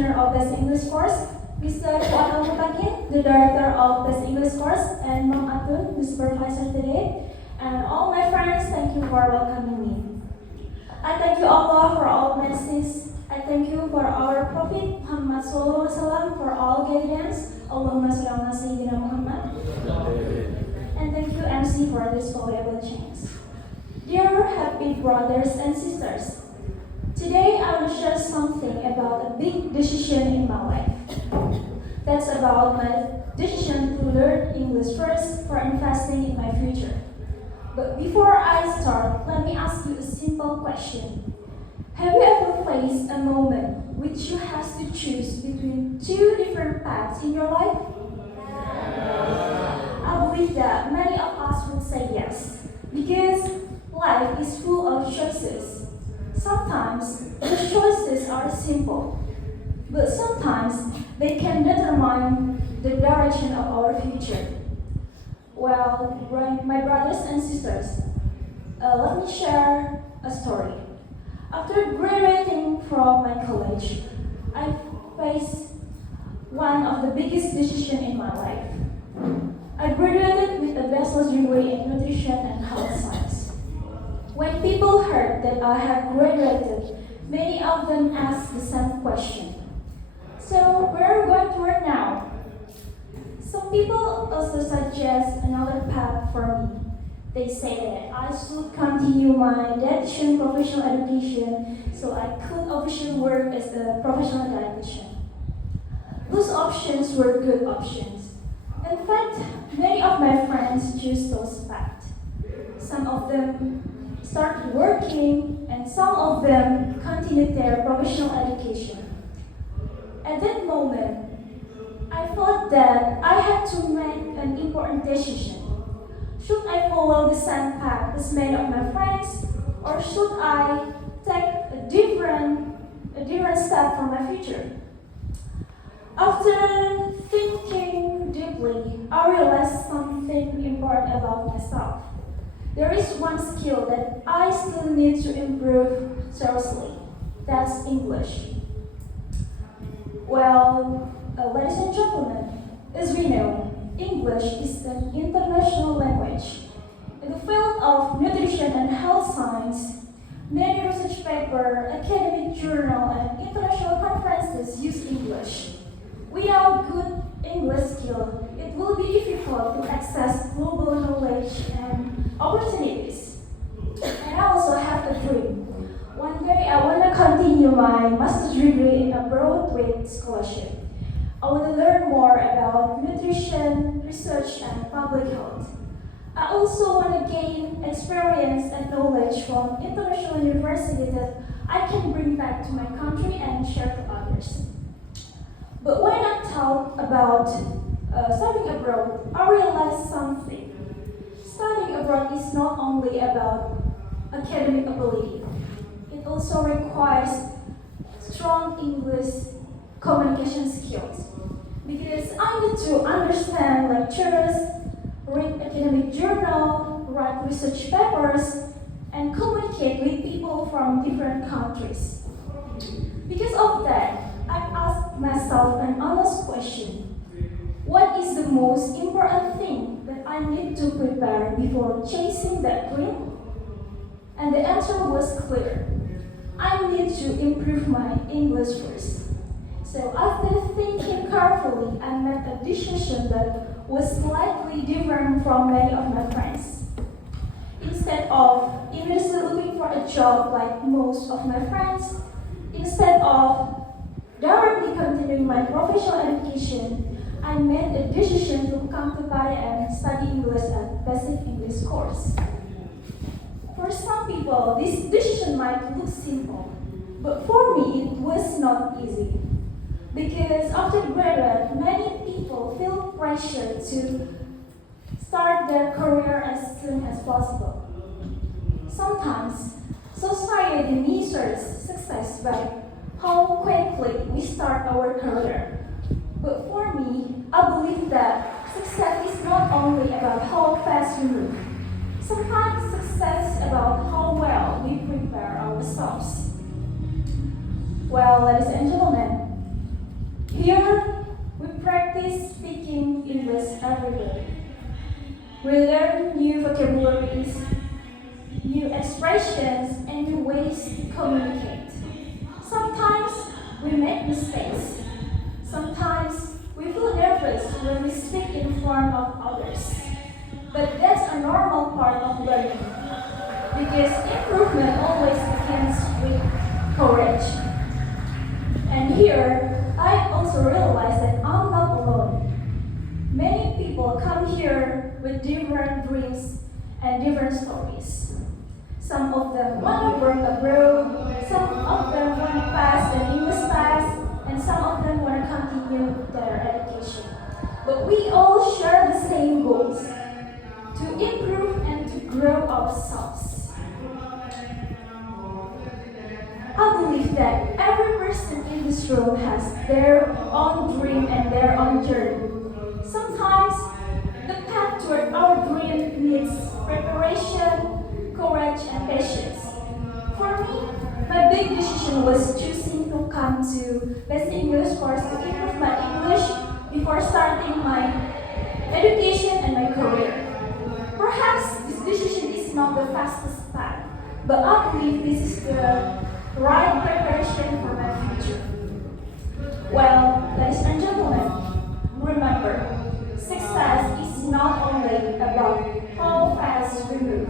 Commissioner of Best English Course, Mr. Fuad Al-Mutakin, the Director of Best English Course, and Ma'am Atun, the Supervisor today, and all my friends, thank you for welcoming me. I thank you Allah for all blessings. I thank you for our Prophet Muhammad Sallallahu Alaihi Wasallam for all guidance. Allahumma salli ala Sayyidina Muhammad. And thank you MC for this valuable chance. Dear happy brothers and sisters, today I will share something about a big decision in my life. That's about my decision to learn English first for investing in my future. But before I start, let me ask you a simple question. Have you ever faced a moment which you have to choose between two different paths in your life? I believe that many of us would say yes, because life is full of choices. Sometimes the choices are simple, but sometimes they can determine the direction of our future. Well, my brothers and sisters, let me share a story. After graduating from my college, I faced one of the biggest decisions in my life. I graduated with a bachelor's degree in nutrition and health science. When people heard that I had graduated, many of them asked the same question. So, where are you going to work now? Some people also suggest another path for me. They say that I should continue my dietitian professional education so I could officially work as a professional dietitian. Those options were good options. In fact, many of my friends choose those paths. Some of them started working and some of them continued their professional education. At that moment, I thought that I had to make an important decision. Should I follow the same path as many of my friends, or should I take a different step for my future? After thinking deeply, I realized something important about myself. There is one skill that I still need to improve seriously. That's English. Well, ladies and gentlemen, as we know, English is an international language. In the field of nutrition and health science, many research papers, academic journals, and international conferences use English. Without good English skill, it will be difficult to access global knowledge and opportunities. And I also have a dream. One day I want to continue my master's degree in abroad with scholarship. I want to learn more about nutrition, research, and public health. I also want to gain experience and knowledge from international universities that I can bring back to my country and share to others. But when I thought about studying abroad, I realized something. Studying abroad is not only about academic ability. It also requires strong English communication skills. Because I need to understand lectures, read academic journals, write research papers, and communicate with people from different countries. Because of that, I asked myself an honest question. What is the most important thing that I need to prepare before chasing that dream? And the answer was clear. I need to improve my English first. So after thinking carefully, I made a decision that was slightly different from many of my friends. Instead of immediately looking for a job like most of my friends, instead of directly continuing my professional education, I made a decision to come to Paris and study English at Basic English course. For some people, this decision might look simple, but for me it was not easy. Because after graduate, many people feel pressure to start their career as soon as possible. Sometimes, society measures success by how quickly we start our career. But for me, I believe that success is not only about how fast we move. Sometimes success is about how well we prepare ourselves. Well, ladies and gentlemen, Here, we practice speaking English every day. We learn new vocabularies, new expressions, and new ways to communicate. Sometimes we make mistakes. Sometimes we feel nervous when we speak in front of others. But that's a normal part of learning because improvement always begins with courage. And here, I also realize that I'm not alone. Many people come here with different dreams and different stories. Some of them want to work abroad, some of them want to pass an English test, and some of them want to continue their education. But we all share the same goals to improve and to grow ourselves. I believe that every person in this room has their own dream and their own journey. Sometimes the path toward our dream needs preparation, courage, and patience. For me, my big decision was choosing to come to Basic English course to improve my English before starting my education and my career. Perhaps this decision is not the fastest path, but I believe this is the right preparation for my future. Well, ladies and gentlemen, remember, success is not only about how fast we move.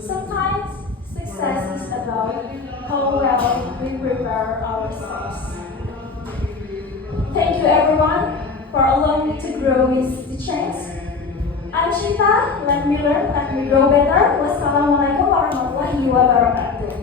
Sometimes success is about how well we prepare ourselves. Thank you everyone for allowing me to grow with the chance. I'm Shinta, let me learn, let me grow better. Wassalamualaikum warahmatullahi wabarakatuh.